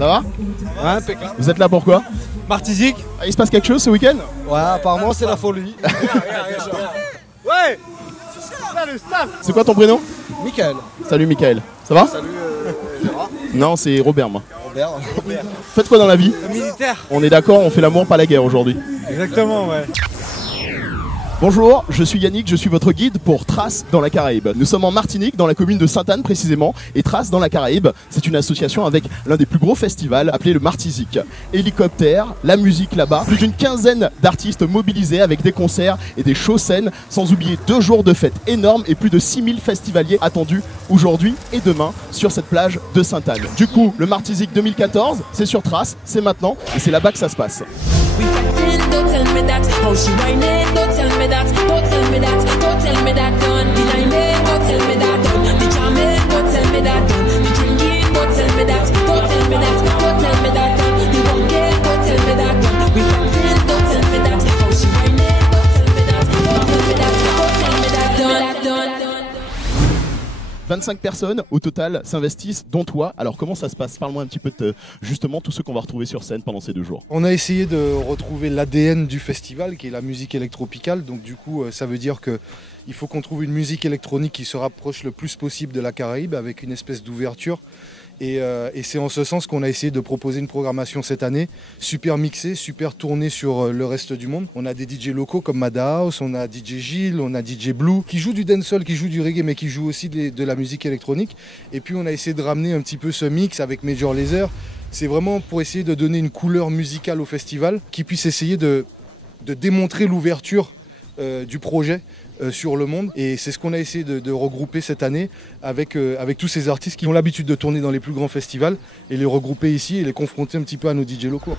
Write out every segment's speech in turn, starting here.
Ça va? Ouais, impeccable. Vous êtes là pourquoi? Martizik. Ah, il se passe quelque chose ce week-end? Ouais, apparemment c'est la folie. Ouais. C'est quoi ton prénom? Michael. Salut Michael. Ça va? Salut Gérard. Non, c'est Robert moi. Robert. Faites quoi dans la vie? Militaire. On est d'accord, on fait l'amour, pas la guerre aujourd'hui. Exactement, ouais. Bonjour, je suis Yannick, je suis votre guide pour Traces dans la Caraïbe. Nous sommes en Martinique, dans la commune de Sainte-Anne précisément, et Traces dans la Caraïbe, c'est une association avec l'un des plus gros festivals appelé le Martizik. Hélicoptère, la musique là-bas, plus d'une quinzaine d'artistes mobilisés avec des concerts et des shows scènes, sans oublier 2 jours de fête énormes et plus de 6000 festivaliers attendus aujourd'hui et demain sur cette plage de Sainte-Anne. Du coup, le Martizik 2014, c'est sur Traces, c'est maintenant, et c'est là-bas que ça se passe. Don't tell me that, how she whining. Don't tell me that, don't tell me that, don't tell me that, don't be lying. Don't tell me that, don't be jamming. Don't tell me that, don't be drinking. Don't tell me that, don't tell me that, don't tell me that, don't be walking. Don't tell me that, don't be dancing. Don't tell me that, how she whining. Don't tell me that, don't tell me that, don't tell me that, don't. 25 personnes au total s'investissent, dont toi. Alors comment ça se passe? Parle-moi un petit peu de justement tous ceux qu'on va retrouver sur scène pendant ces 2 jours. On a essayé de retrouver l'ADN du festival qui est la musique électropicale. Donc du coup ça veut dire qu'il faut qu'on trouve une musique électronique qui se rapproche le plus possible de la Caraïbe avec une espèce d'ouverture. Et c'est en ce sens qu'on a essayé de proposer une programmation cette année, super mixée, super tournée sur le reste du monde. On a des DJ locaux comme Madhouse, on a DJ Gilles, on a DJ Blue, qui joue du dancehall, qui joue du reggae, mais qui joue aussi de la musique électronique. Et puis on a essayé de ramener un petit peu ce mix avec Major Lazer. C'est vraiment pour essayer de donner une couleur musicale au festival, qui puisse essayer de démontrer l'ouverture du projet sur le monde, et c'est ce qu'on a essayé de regrouper cette année avec tous ces artistes qui ont l'habitude de tourner dans les plus grands festivals et les regrouper ici et les confronter un petit peu à nos DJ locaux.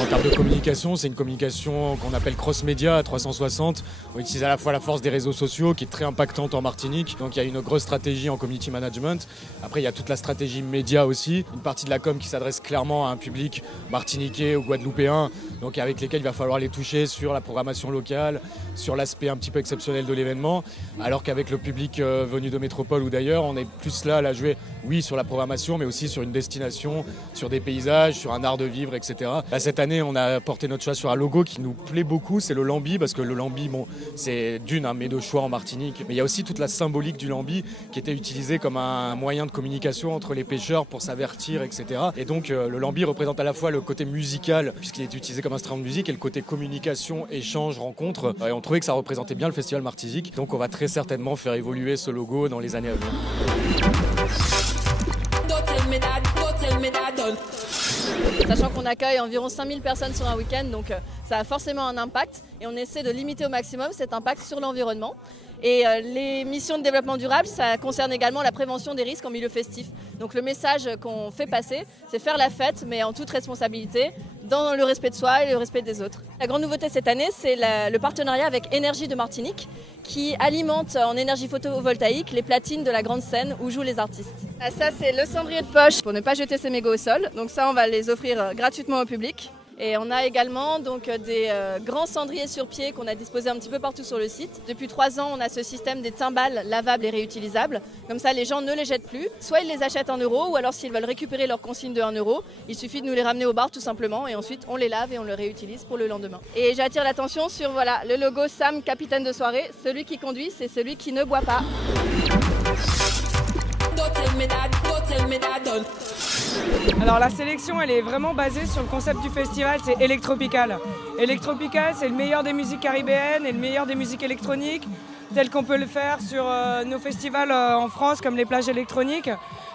En termes de communication, c'est une communication qu'on appelle cross-média à 360. On utilise à la fois la force des réseaux sociaux qui est très impactante en Martinique. Donc il y a une grosse stratégie en community management. Après il y a toute la stratégie média aussi. Une partie de la com qui s'adresse clairement à un public martiniquais ou guadeloupéen. Donc avec lesquels il va falloir les toucher sur la programmation locale, sur l'aspect un petit peu exceptionnel de l'événement. Alors qu'avec le public venu de métropole ou d'ailleurs, on est plus là à la jouer, oui, sur la programmation, mais aussi sur une destination, sur des paysages, sur un art de vivre, etc. Là, cette année, on a porté notre choix sur un logo qui nous plaît beaucoup, c'est le lambi, parce que le lambi, bon, c'est d'une, un mets de choix en Martinique, mais il y a aussi toute la symbolique du lambi qui était utilisée comme un moyen de communication entre les pêcheurs pour s'avertir, etc. Et donc, le lambi représente à la fois le côté musical, puisqu'il est utilisé comme instrument de musique, et le côté communication, échange, rencontre. Et on trouvait que ça représentait bien le festival Martizik, donc on va très certainement faire évoluer ce logo dans les années à venir. Sachant qu'on accueille environ 5000 personnes sur un week-end, donc ça a forcément un impact et on essaie de limiter au maximum cet impact sur l'environnement. Et les missions de développement durable, ça concerne également la prévention des risques en milieu festif. Donc le message qu'on fait passer, c'est faire la fête, mais en toute responsabilité, dans le respect de soi et le respect des autres. La grande nouveauté cette année, c'est le partenariat avec Énergie de Martinique, qui alimente en énergie photovoltaïque les platines de la grande scène où jouent les artistes. Ça, c'est le cendrier de poche pour ne pas jeter ses mégots au sol. Donc ça, on va les offrir gratuitement au public. Et on a également donc, des grands cendriers sur pied qu'on a disposés un petit peu partout sur le site. Depuis 3 ans, on a ce système des timbales lavables et réutilisables. Comme ça, les gens ne les jettent plus. Soit ils les achètent 1 €, ou alors s'ils veulent récupérer leur consigne de 1 €, il suffit de nous les ramener au bar tout simplement. Et ensuite, on les lave et on les réutilise pour le lendemain. Et j'attire l'attention sur voilà, le logo Sam, capitaine de soirée. Celui qui conduit, c'est celui qui ne boit pas. Alors la sélection elle est vraiment basée sur le concept du festival, c'est Electropical. Electropical c'est le meilleur des musiques caribéennes et le meilleur des musiques électroniques, tel qu'on peut le faire sur nos festivals en France comme les plages électroniques,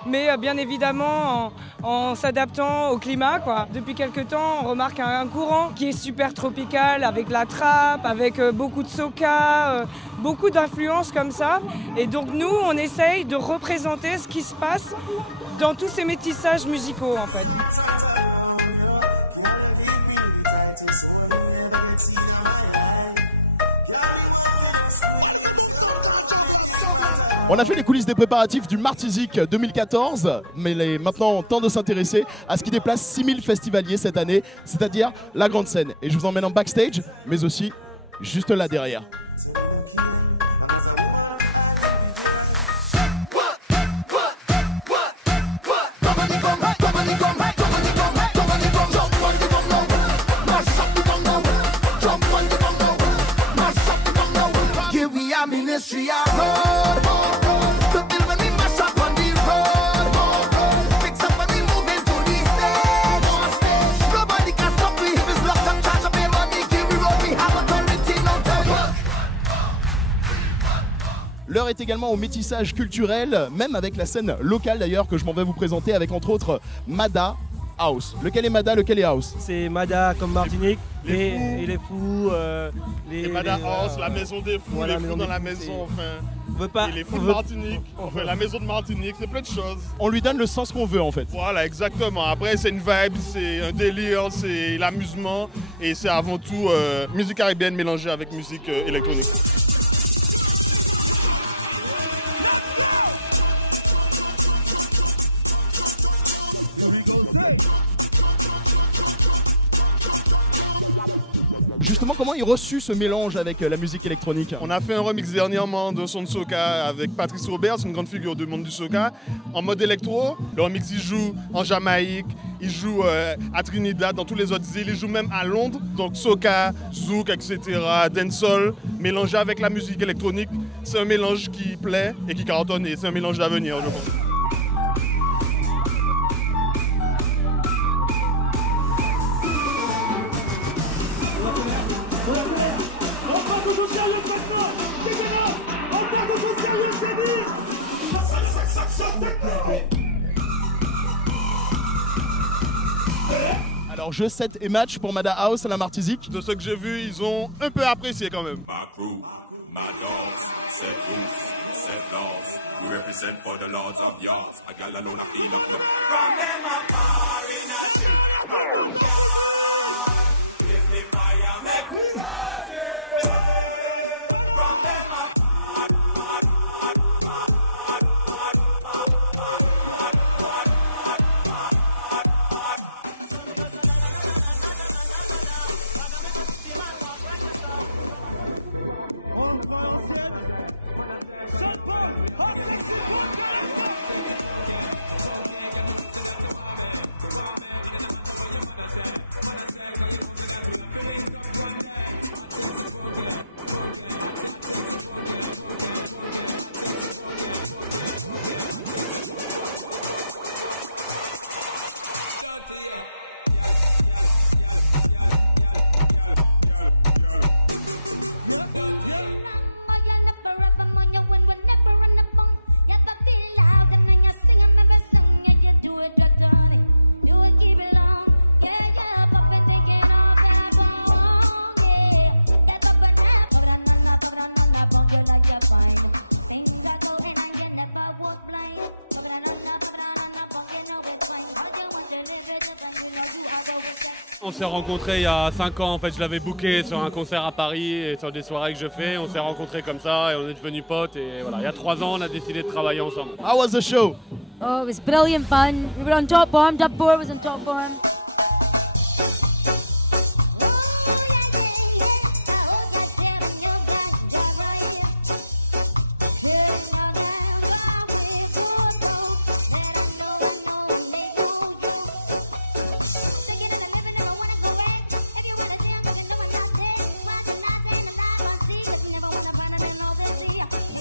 mais bien évidemment en s'adaptant au climat, quoi. Depuis quelques temps on remarque un courant qui est super tropical avec la trappe, avec beaucoup de soca, beaucoup d'influences comme ça, et donc nous on essaye de représenter ce qui se passe dans tous ces métissages musicaux en fait. On a fait les coulisses des préparatifs du Martizik 2014, mais il est maintenant temps de s'intéresser à ce qui déplace 6000 festivaliers cette année, c'est-à-dire la grande scène. Et je vous emmène en backstage, mais aussi juste là derrière. est également au métissage culturel, même avec la scène locale d'ailleurs que je m'en vais vous présenter avec entre autres Mada House. Lequel est Mada, lequel est House? C'est Mada comme Martinique et les fous. Les Mada House, la maison des fous, voilà, les fous dans la maison, enfin. Et les fous de Martinique, enfin, la maison de Martinique, c'est plein de choses. On lui donne le sens qu'on veut en fait. Voilà, exactement. Après, c'est une vibe, c'est un délire, c'est l'amusement et c'est avant tout musique caribéenne mélangée avec musique électronique. Let's go! Here we go, say! Justement, comment il reçut ce mélange avec la musique électronique? On a fait un remix dernièrement d'un son de soca avec Patrice Robert, c'est une grande figure du monde du soca, en mode électro. Le remix, il joue en Jamaïque, il joue à Trinidad, dans tous les autres îles, il joue même à Londres. Donc soca, zouk, etc., dancehall, mélangé avec la musique électronique. C'est un mélange qui plaît et qui cartonne et c'est un mélange d'avenir, je pense. On part de choses sérieuses maintenant! Dégueulasse! On part de choses sérieuses, c'est dit! Alors jeu 7 et match pour Mada House à la Martisique. De ce que j'ai vu, ils ont un peu apprécié quand même. My crew, my dogs, set rules, set laws. We represent for the lords of yards. I got a load of feet up. Tout le monde dans le public! On prend l'ancienne. Sean Paul, un sexy punk, let's go! On s'est rencontrés il y a 5 ans, en fait je l'avais booké sur un concert à Paris et sur des soirées que je fais, on s'est rencontrés comme ça et on est devenus potes et voilà, il y a 3 ans on a décidé de travailler ensemble. How was the show? Oh, it was brilliant fun. We were on top form, Dub 4 was on top form.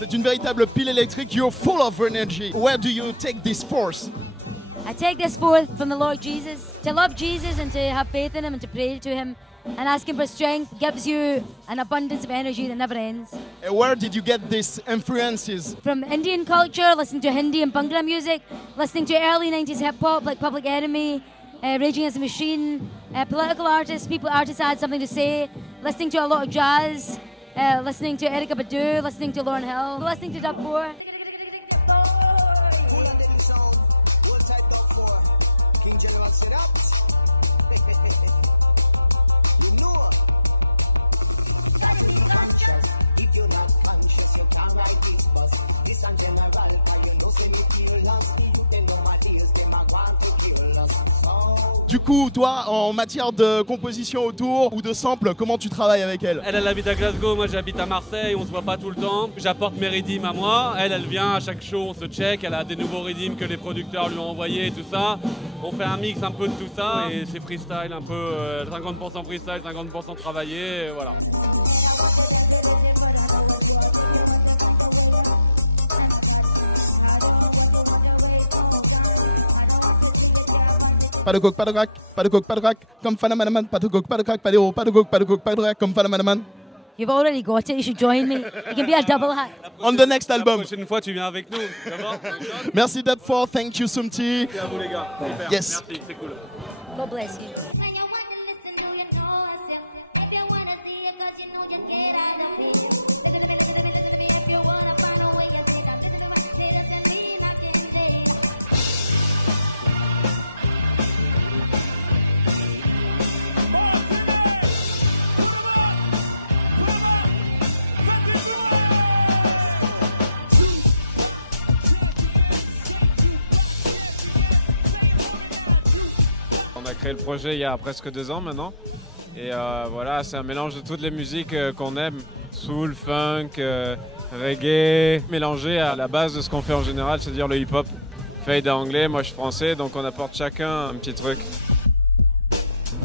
C'est une véritable pile électrique. You're full of energy. Where do you take this force? I take this forth from the Lord Jesus. To love Jesus and to have faith in Him and to pray to Him and ask Him for strength gives you an abundance of energy that never ends. And where did you get these influences? From Indian culture, listening to Hindi and Bhangra music, listening to early 90s hip hop like Public Enemy, Rage Against the Machine, political artists artists had something to say, listening to a lot of jazz, listening to Erykah Badu, listening to Lauryn Hill, listening to Dub 4. Cool and deadly sound, hold tight Dub 4. King General said that. You know. Got to be conscious. If you're not conscious, you can't ride this bus. This and General, cause you know say me feel lost. The youth they know my deals, them a want to kill us. So. Du coup, toi, en matière de composition autour ou de sample, comment tu travailles avec elle? Elle habite à Glasgow, moi j'habite à Marseille, on se voit pas tout le temps. J'apporte mes rythmes à moi, elle vient à chaque show, on se check, elle a des nouveaux rythmes que les producteurs lui ont envoyés et tout ça. On fait un mix un peu de tout ça et c'est freestyle un peu, 50% freestyle, 50% travaillé, et voilà. Pas de coke, pas de crack, pas de coke, pas de crack, comme Fanamanaman, pas de coke, pas de crack, pas d'héros, pas de coke, pas de crack, comme Fanamanaman. You've already got it. You should join me. You can be a double hat. On the next album. La prochaine fois, tu viens avec nous. D'accord? Merci Dub4, thank you Sumti. Merci à vous les gars. Super. Yes. Merci, c'est cool. God bless you. When you want to listen, do you know yourself? If you want to see it, cause you know you get out of here. Listen to me, listen to me, listen to me. If you want to find a way, you say that. Listen to me, listen to me, knocking day. Le projet il y a presque 2 ans maintenant et voilà, c'est un mélange de toutes les musiques qu'on aime, soul, funk, reggae, mélangé à la base de ce qu'on fait en général, c'est-à-dire le hip-hop. Fade est anglais, moi je suis français, donc on apporte chacun un petit truc.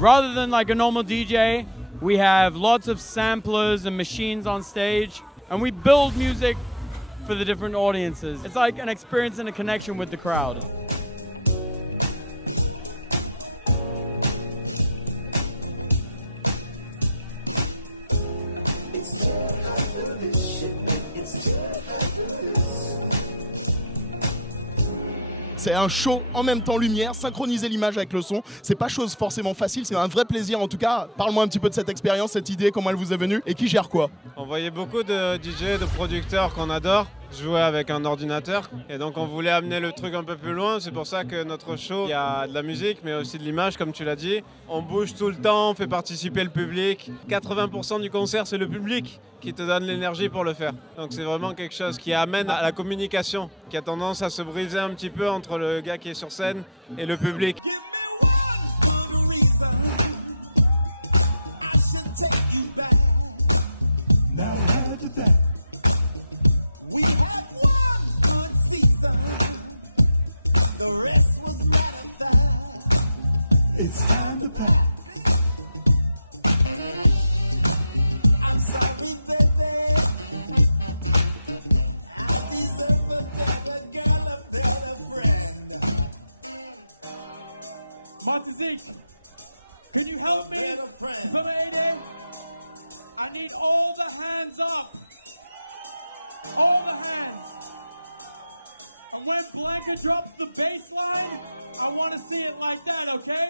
Rather than like a normal DJ, we have lots of samplers and machines on stage, and we build music for the different audiences. It's like an experience and a connection with the crowd. C'est un show en même temps lumière, synchroniser l'image avec le son, c'est pas chose forcément facile, c'est un vrai plaisir en tout cas. Parle-moi un petit peu de cette expérience, cette idée, comment elle vous est venue et qui gère quoi? On voyait beaucoup de DJ, de producteurs qu'on adore jouer avec un ordinateur et donc on voulait amener le truc un peu plus loin. C'est pour ça que notre show, il y a de la musique mais aussi de l'image comme tu l'as dit. On bouge tout le temps, on fait participer le public. 80% du concert c'est le public qui te donne l'énergie pour le faire. Donc c'est vraiment quelque chose qui amène à la communication, qui a tendance à se briser un petit peu entre le gars qui est sur scène et le public. Give me one good reason I should take you back. Now after that, we had one good season. The rest was a matter of fact. It's time to pack. I'm sorry, baby. I deserve a better girl, a better friend. Martizik, can you help me? From 80, I need all the hands up. All the hands. And when Blanca drops the bass line, I want to see it like that, okay?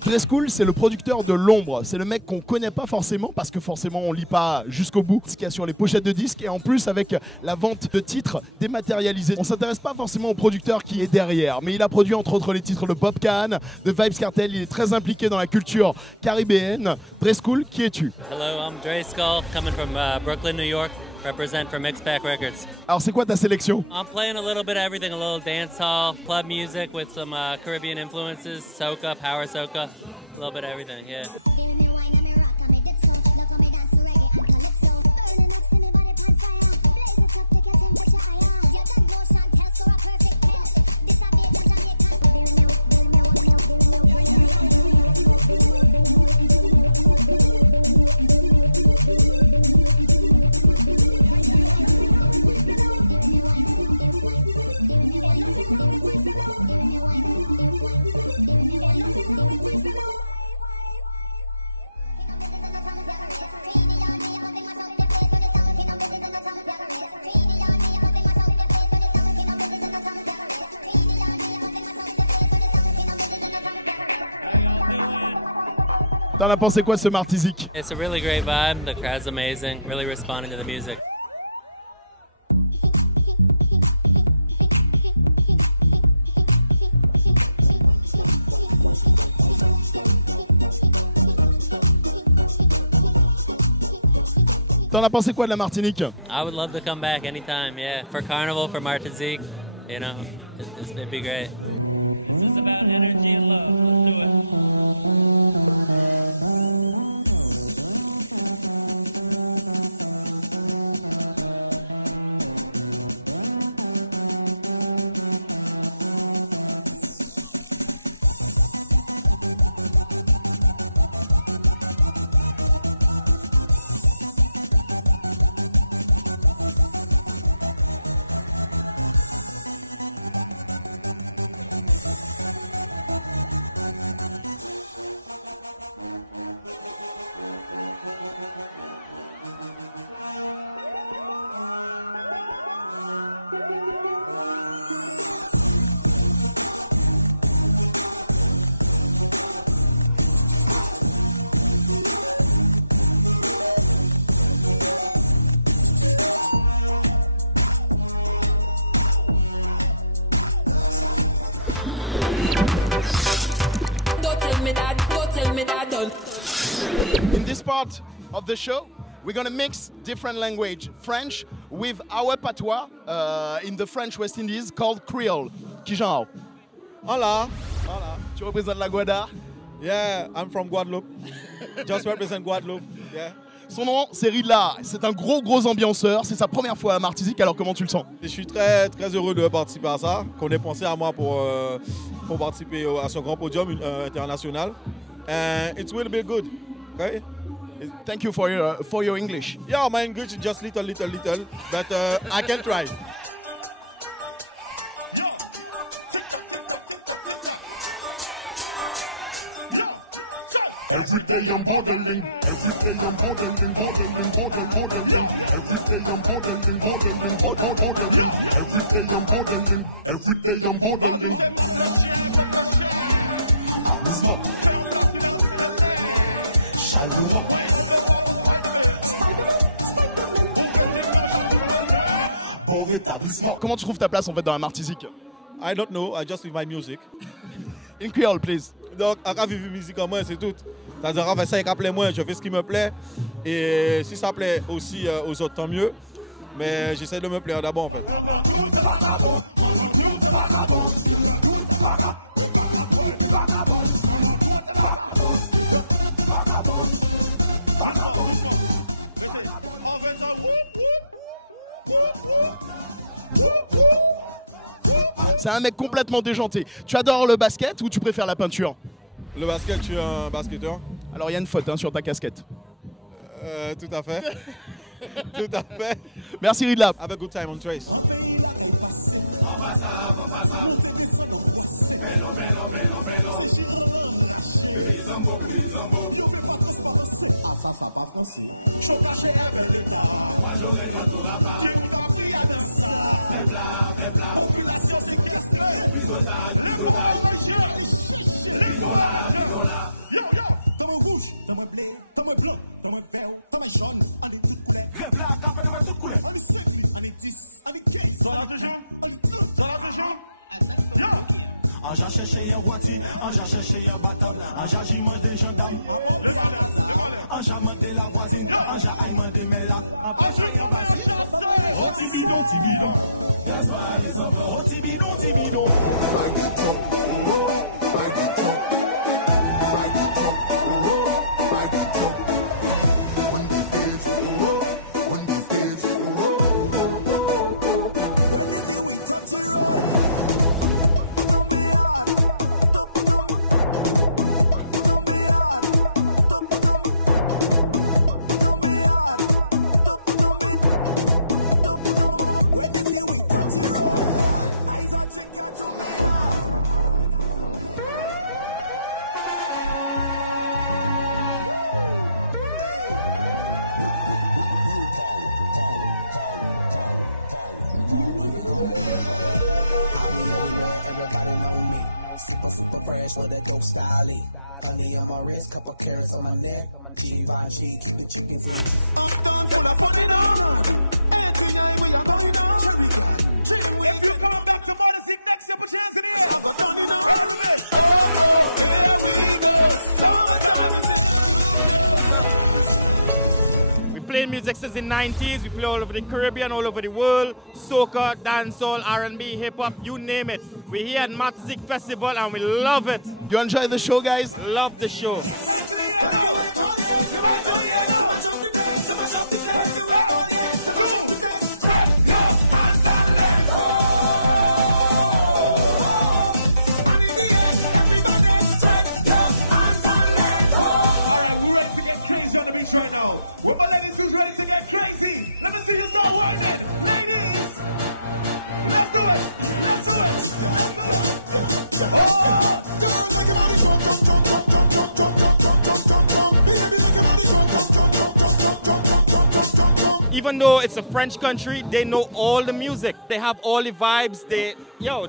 Drescool, c'est le producteur de l'ombre, c'est le mec qu'on connaît pas forcément parce que forcément on lit pas jusqu'au bout ce qu'il y a sur les pochettes de disques et en plus avec la vente de titres dématérialisés. On s'intéresse pas forcément au producteur qui est derrière, mais il a produit entre autres les titres de Bob Kahn, de Vybz Kartel, il est très impliqué dans la culture caribéenne. Drescool, qui es-tu? Hello, I'm Drescool, coming from Brooklyn, New York. Represent from X-Pac Records. Alors c'est quoi ta sélection? I'm playing a little bit of everything, a little dancehall, club music with some Caribbean influences, soca, power soca, a little bit of everything, yeah. Give me wine and me rock and me dipso. Look how me dance to reggae and calypso. Burning up, see me body pan fire. Blaze it up, take your temperature higher. You don't know Chantel, score a perfect 10. This a bit of Jamaican. T'en as pensé quoi de ce Martizik? It's a really great vibe, the crowd's amazing, really responding to the music. T'en as pensé quoi de la Martinique? I would love to come back anytime, yeah. For Carnival, for Martizik, you know, it'd be great. This is about energy and love. Let's do it. the show, we're gonna mix different language, French with our patois in the French West Indies called Creole. Qui genre? Hola. Tu représentes la Guada? Yeah, I'm from Guadeloupe. Just represent Guadeloupe. Yeah. Son nom, c'est Ridla. C'est un gros ambianceur. C'est sa première fois à Martinique. Alors comment tu le sens? Je suis très heureux de participer à ça. Qu'on ait pensé à moi pour participer à ce grand podium international. And it will be good. Okay? Thank you for your English. Yeah, my English is just little, but I can try. Yo, tick tock, tick tock, tick tock, tick tock. Yo, check. Every day I'm modeling. Every day I'm modeling. Yo, every day I'm modeling. On disait pas le chien, pas le chien. Fais en place une Comment tu trouves ta place en fait dans la Martinique? I don't know, I just live my music. In Creole, please. Donc, à vivre la musique en moi, c'est tout. C'est-à-dire, à faire ça qui plaît moi, je fais ce qui me plaît. Et si ça plaît aussi aux autres, tant mieux. Mais j'essaie de me plaire d'abord en fait. On fait ça, C'est un mec complètement déjanté. Tu adores le basket ou tu préfères la peinture? Le basket, tu es un basketteur. Alors il y a une faute sur ta casquette. Tout à fait. Tout à fait. Merci Ridla. Have a good time on Trace. Un pays là qui est passé. Monter, descendre, embrasser. C'est Girard enraché. Yo fait pas transparencer. Ah ça pas français. Chaud caché est bel état. Dieu nous a pris à danser. Population séquestrée. Les bons arrangeurs. Les bons arrangeurs. Yo yo. T'as mon rouge, t'as mon blé, t'as mon blanc, t'as mon vert, t'as mon jaune. On est toutes couleurs. Grève là, café de toutes couleurs. On est 5, on est 10, on est 15. Ça là toujours. On est 30. Ça là toujours. Yo. On j'ai cherché un voiture, on j'ai cherché un bateau, on j'ai mange des gendarmes, les valeurs, on j'ai monté la voisine, on j'ai aimé mes là. On j'ai pas mis un chasseur, oh tibidon, tibidon. Oh tibidon, tibidon. Super fresh with a dope style. Honey on my wrist, couple carrots on my neck. Givenchy, keep the chickens in. Uptown full of fun in on. ATI, we are going on. Cherry Garden. If you're coming back to Martinique next year, put your hands in the air. I've got done in on. Oh, here we go. Summertime is in. Playing music since the 90s. We play all over the Caribbean, all over the world. Soca, dancehall, R&B, hip-hop, you name it. We're here at Martinique Festival and we love it. You enjoy the show, guys? Love the show. On the beach right now. Where my ladies who's ready to get crazy? Let me see you start whining. Ladies, let's do it. Let's do it. Let's do it. Oh, girl, make your body jump, jump, jump, jump, jump, jump, jump, jump, jump, jump, jump, jump. Baby, make your body jump, jump, jump, jump, jump, jump, jump, jump, jump, jump, jump. Even though it's a French country, they know all the music. They have all the vibes. The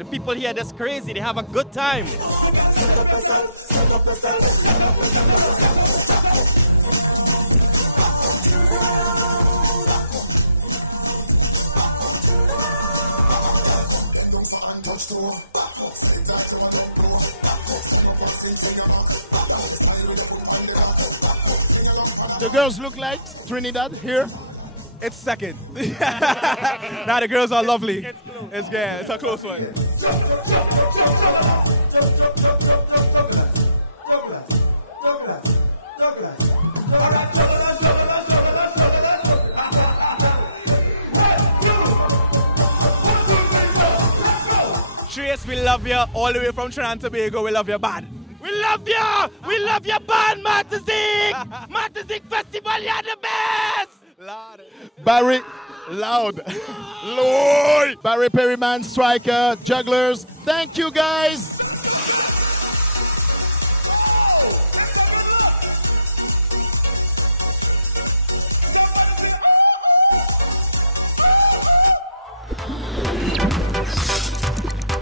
people here, that's crazy. They have a good time. Set up yourself. Set up yourself. Set up yourself. Bend down for and touch toe. Slip like you want up blow. Stand up and sink in your back. That's the style with the foot on the back. Bring your lump on the back. girls look like Trinidad here? It's second. Now the girls are lovely. It's a close one. All right, Trace, we love you all the way from Trinidad and Tobago. We love you bad. We love you! We love your band, Martazik! Martazik Festival, you're the best! Barry, loud. Lord. Barry Perryman, Striker, Jugglers. Thank you, guys. Oh, it's a good look. Somebody say,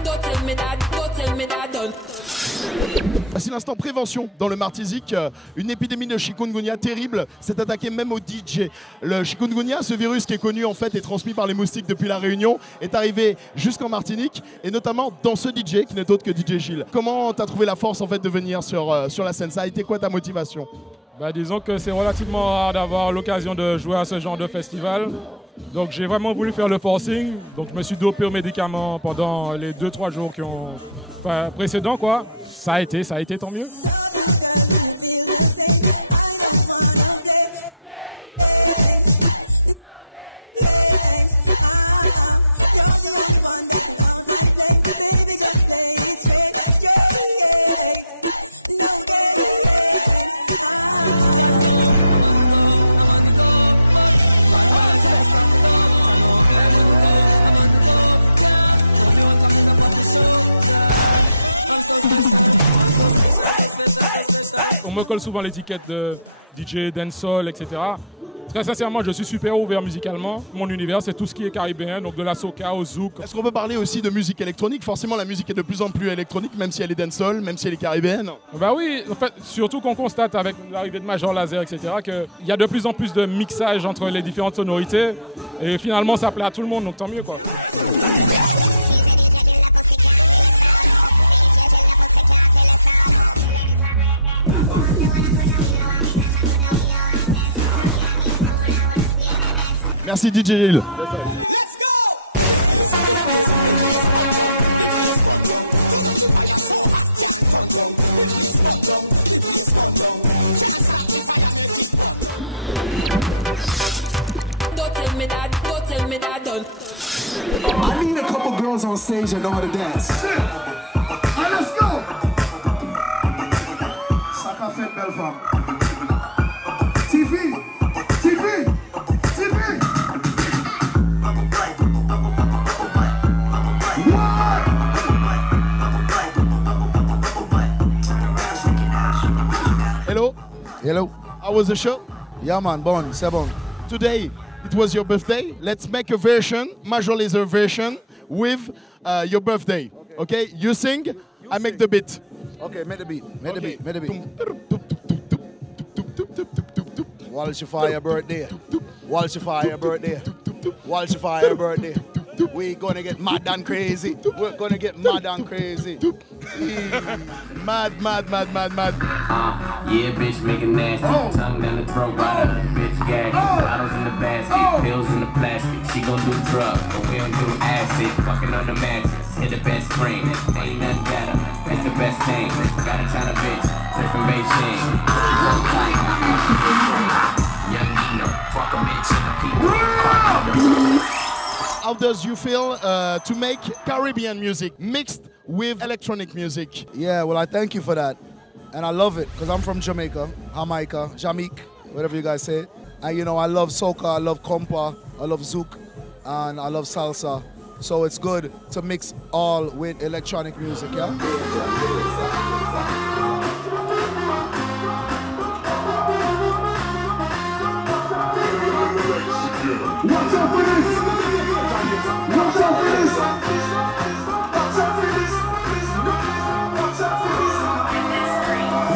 Don't tell me that, don't tell me that, don't. C'est l'instant prévention dans le Martinique. Une épidémie de chikungunya terrible s'est attaquée même aux DJ. Le chikungunya, ce virus qui est connu en fait et transmis par les moustiques depuis la Réunion, est arrivé jusqu'en Martinique et notamment dans ce DJ qui n'est autre que DJ Gilles. Comment tu as trouvé la force en fait de venir sur la scène? Ça a été quoi ta motivation? Disons que c'est relativement rare d'avoir l'occasion de jouer à ce genre de festival. Donc j'ai vraiment voulu faire le forcing. Donc je me suis dopé aux médicaments pendant les 2-3 jours précédents, quoi. Ça a été tant mieux. On me colle souvent l'étiquette de DJ, dancehall, etc. Très sincèrement, je suis super ouvert musicalement. Mon univers, c'est tout ce qui est caribéen, donc de la soca au zouk. Est-ce qu'on peut parler aussi de musique électronique? Forcément, la musique est de plus en plus électronique, même si elle est dancehall, même si elle est caribéenne. Bah oui, en fait, surtout qu'on constate avec l'arrivée de Major Lazer, etc., qu'il y a de plus en plus de mixage entre les différentes sonorités. Et finalement, ça plaît à tout le monde, donc tant mieux, quoi. Merci DJ Gilles. Let's go! Don't tell me that, don't tell me that, don't. I need a couple girls on stage that know how to dance. Alright, let's go! Ça qu'a fait belle femme. TV! TV! TV! Hello. Hello. How was the show? Yeah, man, bon, c'est bon. Today, it was your birthday. Let's make a version, Major Lazer version, with your birthday. Okay? You sing, I make the beat. Okay, make the beat. Make the beat. Make the beat. Walsh for your birthday. Walsh for your birthday. Walsh for your birthday. We gonna get mad and crazy. We're gonna get mad and crazy. Mad. Yeah, bitch, making nasty. Tongue down the throat, by the bitch gag. Bottles in the basket, pills in the plastic. She gon' do drugs, but we don't do acid. Fucking on the mattress, hit the best screen. Ain't nothing better, it's the best thing. Got a China bitch, straight from Beijing. Young Nino, fuck a bitch in the people. How does you feel to make Caribbean music mixed with electronic music? Yeah, well, I thank you for that. And I love it, because I'm from Jamaica, Jamaique, whatever you guys say. And you know, I love soca, I love compa, I love zouk, and I love salsa. So it's good to mix all with electronic music, yeah? Watch out for this! Watch out for this! Watch out for this! Watch out for this!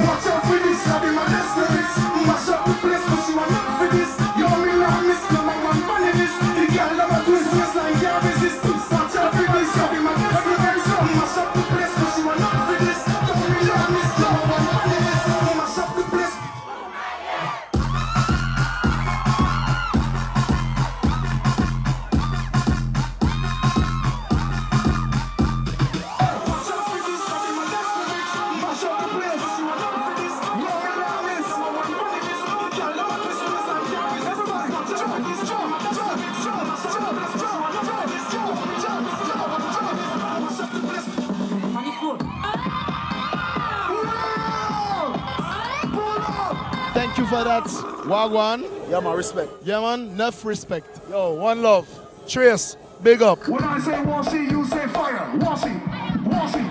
Watch out for this! I be my destiny. Mash up the place, but she want not for this. You want me now, miss no man, man, money this. The girl that I twist waistline can't resist. Watch out for this! I be my destiny. Mash up the place, but she want not for this. You want me now, miss no man, money this. Mash up the place. you for that. Wagwan. Yeah, man, respect. Yeah, man, enough respect. Yo, one love. Trace, big up. When I say Washi, you say fire. Washi, Washi.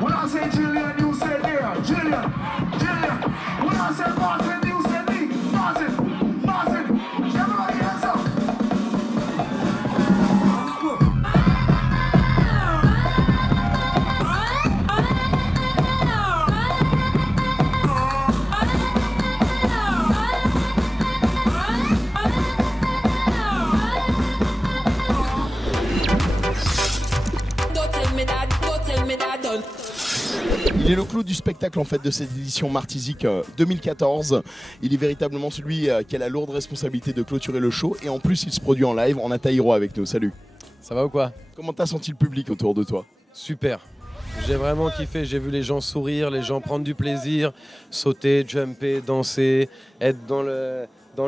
When I say Jillian, you say there. Jillian, Jillian. When I say Martin, you say me. Martin, Martin. Everybody hands up. Il est le clou du spectacle en fait de cette édition Martizik 2014. Il est véritablement celui qui a la lourde responsabilité de clôturer le show et en plus il se produit en live. On a Taïro avec nous. Salut. Ça va ou quoi? Comment t'as senti le public autour de toi? Super. J'ai vraiment kiffé, j'ai vu les gens sourire, les gens prendre du plaisir, sauter, jumper, danser, être dans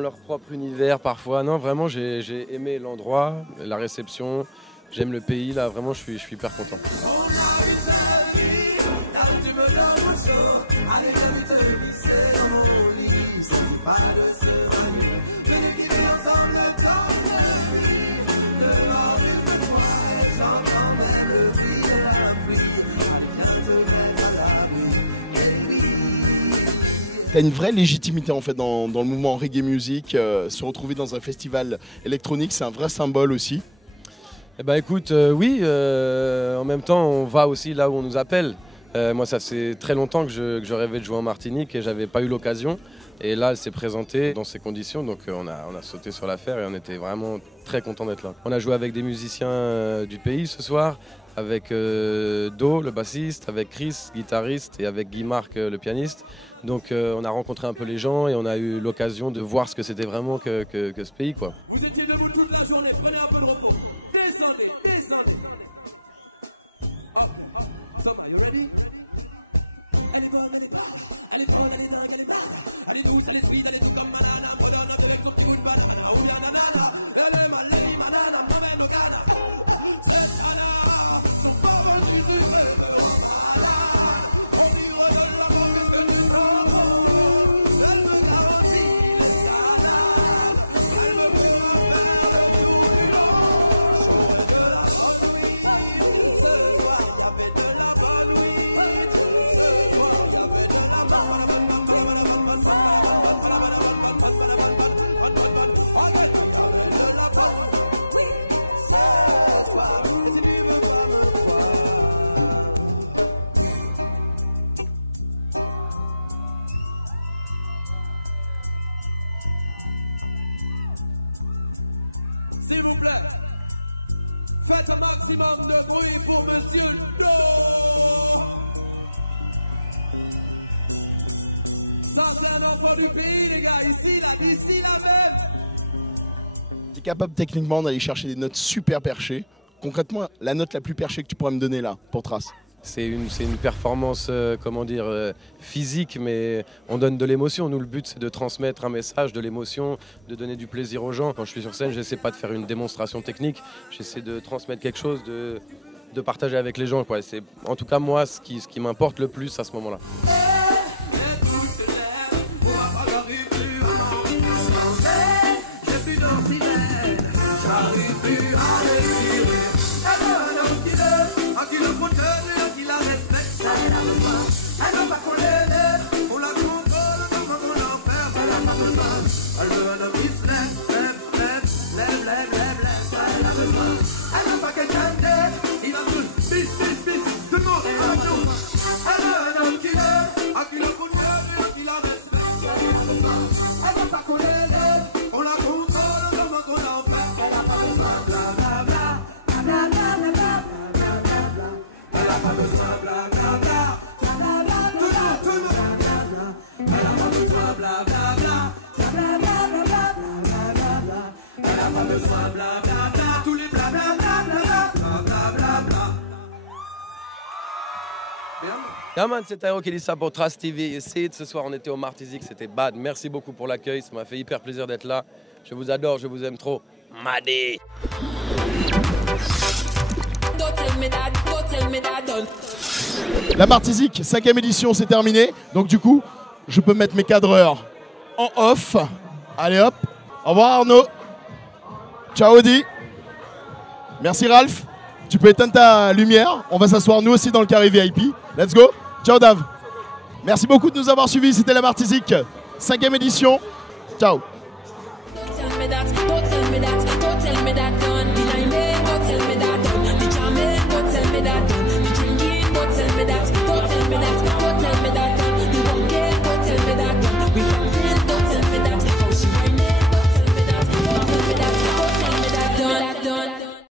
leur propre univers parfois. Non, vraiment j'ai aimé l'endroit, la réception, j'aime le pays, là vraiment je suis hyper content. On a une seule vie, là où tu me donnes mon chaud. Allez, viens vite te glisser dans mon lit. S'agit pas de se marier, mais de kiffer ensemble le temps d'une vie. Dehors il fait froid et j'entends même le bruit de la pluie. Allez, viens te mettre à l'abri, baby. T'as une vraie légitimité en fait dans le mouvement reggae music. Se retrouver dans un festival électronique, c'est un vrai symbole aussi. Eh ben écoute, oui, en même temps on va aussi là où on nous appelle. Moi ça fait très longtemps que je rêvais de jouer en Martinique et j'avais pas eu l'occasion. Et là elle s'est présentée dans ces conditions, donc on a sauté sur l'affaire et on était vraiment très contents d'être là. On a joué avec des musiciens du pays ce soir, avec Do, le bassiste, avec Chris, guitariste, et avec Guy Marc, le pianiste. Donc on a rencontré un peu les gens et on a eu l'occasion de voir ce que c'était vraiment que ce pays, quoi. Vous étiez debout toute la journée, prenez un peu de repos. Descendez, descendez. Ok. Thomas, you ready? Elle est bonne, elle est bad, elle est folle, elle est dingue, elle est malade. Elle est douce, elle est sweet, elle est tout comme banana. Me redonne un peu avec son petit goût de banana. Ou bien nanana, elle est ma lady banana, m'emmène au Ghana. Cette Anna, son pauvre du sucre me rend malade. On dirait de l'amour, qu'est-ce que tu t'en fous? Elle me garantit l'escalade. Elle me fera faire le tour du monde. J'aurai de la bonne weed. Ce soir, y avait de la bonne weed. Oui, ce soir, et si tu veux pas me croire. S'il vous plaît, faites un maximum de bruit pour Monsieur Do. Ça c'est un enfant du pays les gars, ici là, d'ici là même. Tu es capable techniquement d'aller chercher des notes super perchées. Concrètement, la note la plus perchée que tu pourrais me donner là, pour Trace? C'est une performance, comment dire, physique, mais on donne de l'émotion. Nous, le but, c'est de transmettre un message, de l'émotion, de donner du plaisir aux gens. Quand je suis sur scène, j'essaie pas de faire une démonstration technique, j'essaie de transmettre quelque chose, de partager avec les gens, quoi. C'est en tout cas moi ce qui m'importe le plus à ce moment-là. J'ai plus d'oxygène, j'arrive plus à respirer. Elle veut un homme qui le protège, qui la respecte, ça elle a besoin. Elle veut pas qu'on l'élève, qu'on la contrôle, comment qu'on l'enferme, elle a pas besoin. Elle veut un homme qui se lève, ça elle a besoin. Elle veut pas quelqu'un d'aide, il a tout, bis, tout le monde, avec nous. Elle veut un homme qui le protège, qui la respecte, ça elle a besoin. Elle veut pas qu'on l'élève, qu'on la contrôle, comment qu'on l'enferme, elle a pas besoin. Bla bla bla, bla bla bla. Elle a pas besoin bla bla bla, bla bla bla, tout le monde. Elle a pas besoin bla bla bla, bla bla bla bla bla bla. Elle a pas besoin bla bla bla, tous les bla bla bla bla bla bla bla. Yeah man, c'est Taïro qui dit ça pour Trace TV. Ici, ce soir on était au Martizik, c'était bad. Merci beaucoup pour l'accueil, ça m'a fait hyper plaisir d'être là. Je vous adore, je vous aime trop. Madé. La Martizik, 5e édition, c'est terminé. Donc du coup, je peux mettre mes cadreurs en off. Allez hop. Au revoir Arnaud. Ciao Audi. Merci Ralph. Tu peux éteindre ta lumière. On va s'asseoir nous aussi dans le carré VIP. Let's go. Ciao Dave. Merci beaucoup de nous avoir suivis. C'était la Martizik, 5e édition. Ciao.